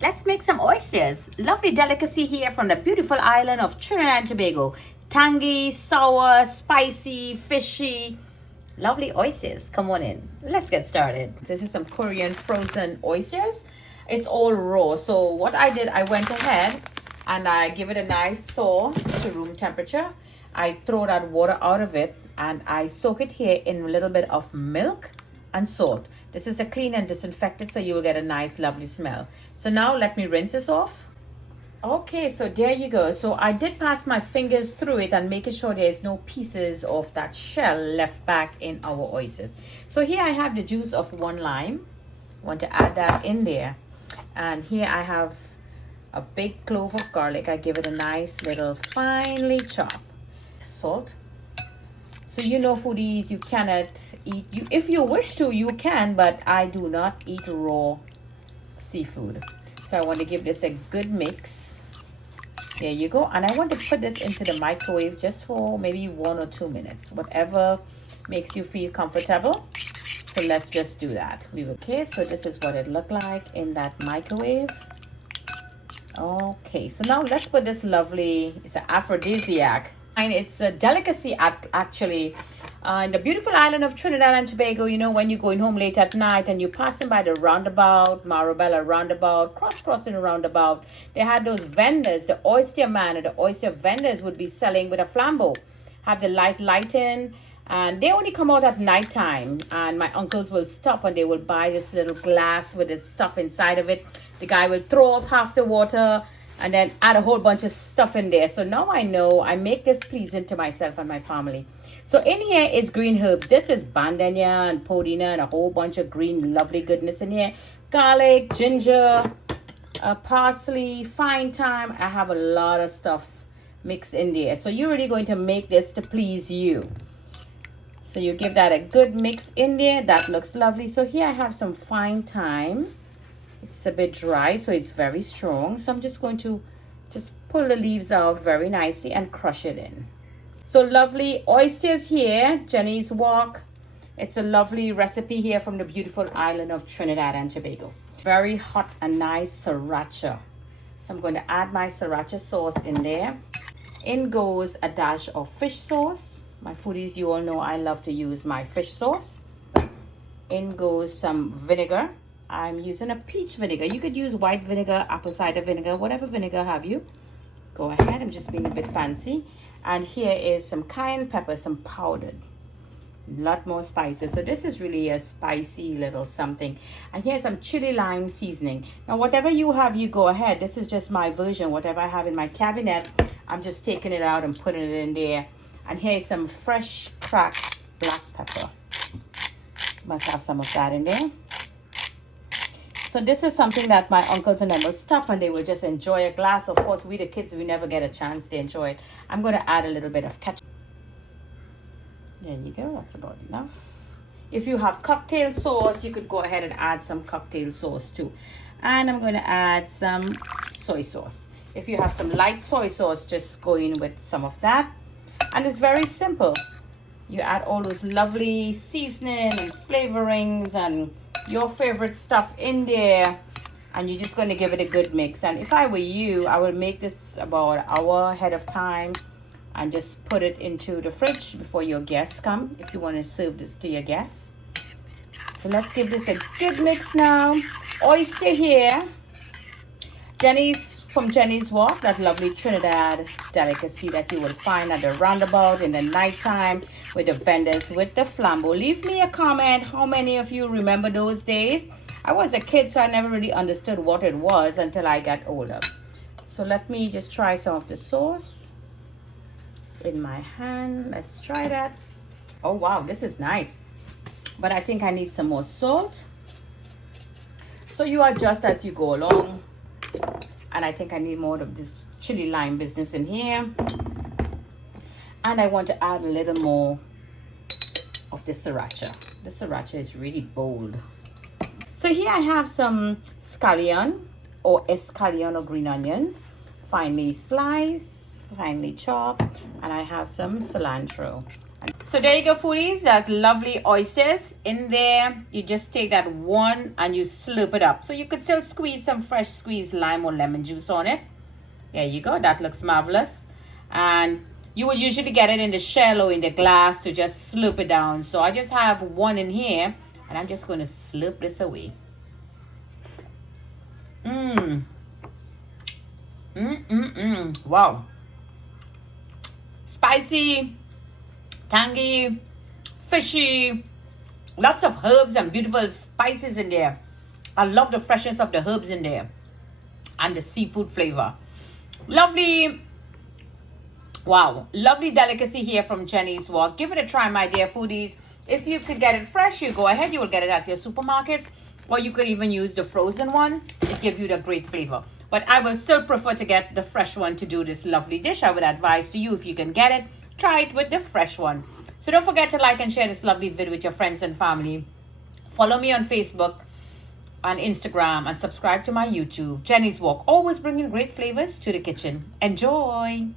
Let's make some oysters. Lovely delicacy here from the beautiful island of Trinidad and Tobago. Tangy, sour, spicy, fishy. Lovely oysters. Come on in. Let's get started. This is some Korean frozen oysters. It's all raw. So what I did, I went ahead and I give it a nice thaw to room temperature. I throw that water out of it and I soak it here in a little bit of milk and salt. This is a clean and disinfected, so you will get a nice lovely smell. So now let me rinse this off. Okay, so there you go. So I did pass my fingers through it and making sure there's no pieces of that shell left back in our oysters. So here I have the juice of 1 lime. Want to add that in there. And here I have a big clove of garlic. I give it a nice little finely chopped. Salt. So you know, foodies, you cannot eat, if you wish to, you can, but I do not eat raw seafood. So I want to give this a good mix. There you go. And I want to put this into the microwave just for maybe 1 or 2 minutes, whatever makes you feel comfortable. So let's just do that. Okay, so this is what it looked like in that microwave. Okay, so now let's put this lovely, it's an aphrodisiac. It's a delicacy actually in the beautiful island of Trinidad and Tobago. You know, when you're going home late at night and you're passing by the roundabout, Marabella roundabout, crossing roundabout, they had those vendors, the oyster man or the oyster vendors would be selling with a flambeau, have the lighting, and they only come out at night time. And my uncles will stop and they will buy this little glass with this stuff inside of it. The guy will throw off half the water and then add a whole bunch of stuff in there. So now I know I make this pleasing to myself and my family. So in here is green herbs. This is bandania and podina and a whole bunch of green lovely goodness in here. Garlic, ginger, parsley, fine thyme. I have a lot of stuff mixed in there. So you're really going to make this to please you. So you give that a good mix in there. That looks lovely. So here I have some fine thyme. It's a bit dry, so it's very strong. So I'm just going to just pull the leaves out very nicely and crush it in. So lovely oysters here, Jenny's Walk. It's a lovely recipe here from the beautiful island of Trinidad and Tobago. Very hot and nice sriracha. So I'm going to add my sriracha sauce in there. In goes a dash of fish sauce. My foodies, you all know I love to use my fish sauce. In goes some vinegar. I'm using a peach vinegar. You could use white vinegar, apple cider vinegar, whatever vinegar have you. Go ahead. I'm just being a bit fancy. And here is some cayenne pepper, some powdered. A lot more spices. So this is really a spicy little something. And here's some chili lime seasoning. Now, whatever you have, you go ahead. This is just my version. Whatever I have in my cabinet, I'm just taking it out and putting it in there. And here's some fresh cracked black pepper. Must have some of that in there. So this is something that my uncles and them will stop and they will just enjoy a glass. Of course, we the kids, we never get a chance to enjoy it. I'm going to add a little bit of ketchup. There you go. That's about enough. If you have cocktail sauce, you could go ahead and add some cocktail sauce too. And I'm going to add some soy sauce. If you have some light soy sauce, just go in with some of that. And it's very simple. You add all those lovely seasoning and flavorings and your favorite stuff in there, and you're just going to give it a good mix. And if I were you, I would make this about an hour ahead of time and just put it into the fridge before your guests come, if you want to serve this to your guests. So let's give this a good mix now. Oyster here, from Jenny's Walk, that lovely Trinidad delicacy that you will find at the roundabout in the nighttime with the vendors with the flambeau. Leave me a comment. How many of you remember those days? I was a kid, so I never really understood what it was until I got older. So let me just try some of the sauce in my hand. Let's try that. Oh wow, this is nice. But I think I need some more salt. So you adjust as you go along. And I think I need more of this chili lime business in here. And I want to add a little more of the sriracha. The sriracha is really bold. So here I have some scallion or escallion or green onions. Finely sliced, finely chopped. And I have some cilantro. So there you go, foodies. That lovely oysters in there. You just take that one and you slurp it up. So you could still squeeze some fresh squeezed lime or lemon juice on it. There you go. That looks marvelous. And you will usually get it in the shell or in the glass to just slurp it down. So I just have one in here and I'm just going to slurp this away. Wow. Spicy, tangy, fishy, lots of herbs and beautiful spices in there. I love the freshness of the herbs in there and the seafood flavor. Lovely. Wow, lovely delicacy here from Jenny's Walk. Give it a try, my dear foodies. If you could get it fresh, you go ahead. You will get it at your supermarkets, or you could even use the frozen one to give you the great flavor. But I will still prefer to get the fresh one to do this lovely dish. I would advise to you, if you can get it, try it with the fresh one. So don't forget to like and share this lovely video with your friends and family. Follow me on Facebook, on Instagram, and subscribe to my YouTube. Jenny's Walk, always bringing great flavors to the kitchen. Enjoy!